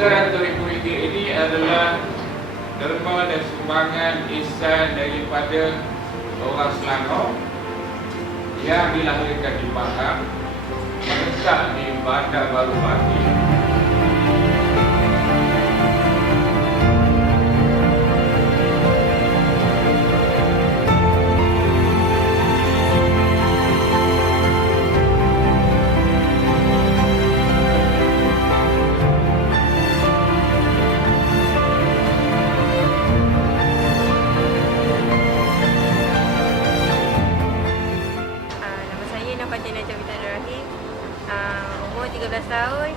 RM100,000 ini adalah derma dan sumbangan ihsan daripada orang Selangor yang dilahirkan di Pahang menetap di Bandar Baru Baki. Tahun.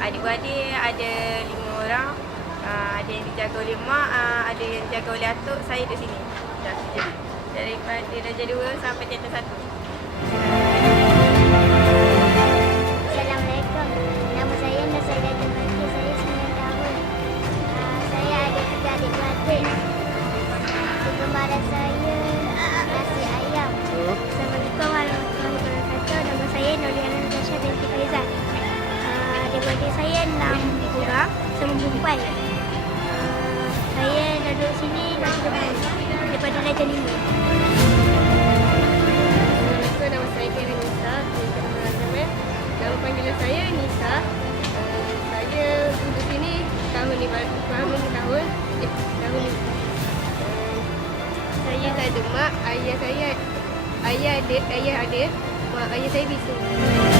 Adik-beradik ada lima orang. Uh, ada yang dijaga oleh mak, uh, ada yang dijaga oleh atuk. Saya di sini. Daripada darjah 2 sampai tingkatan 1. Assalamualaikum. Saya enam orang. Semua perempuan. Uh, saya duduk sini daripada darjah 5. Assalamualaikum, nama saya Karen Nisa. Nama panggilan saya Nisa. Uh, saya duduk sini tahun ni tahun tahun eh, tahun ni. Uh, saya tak ada mak, ayah saya ayah ada ayah ada, mak ayah saya bisu.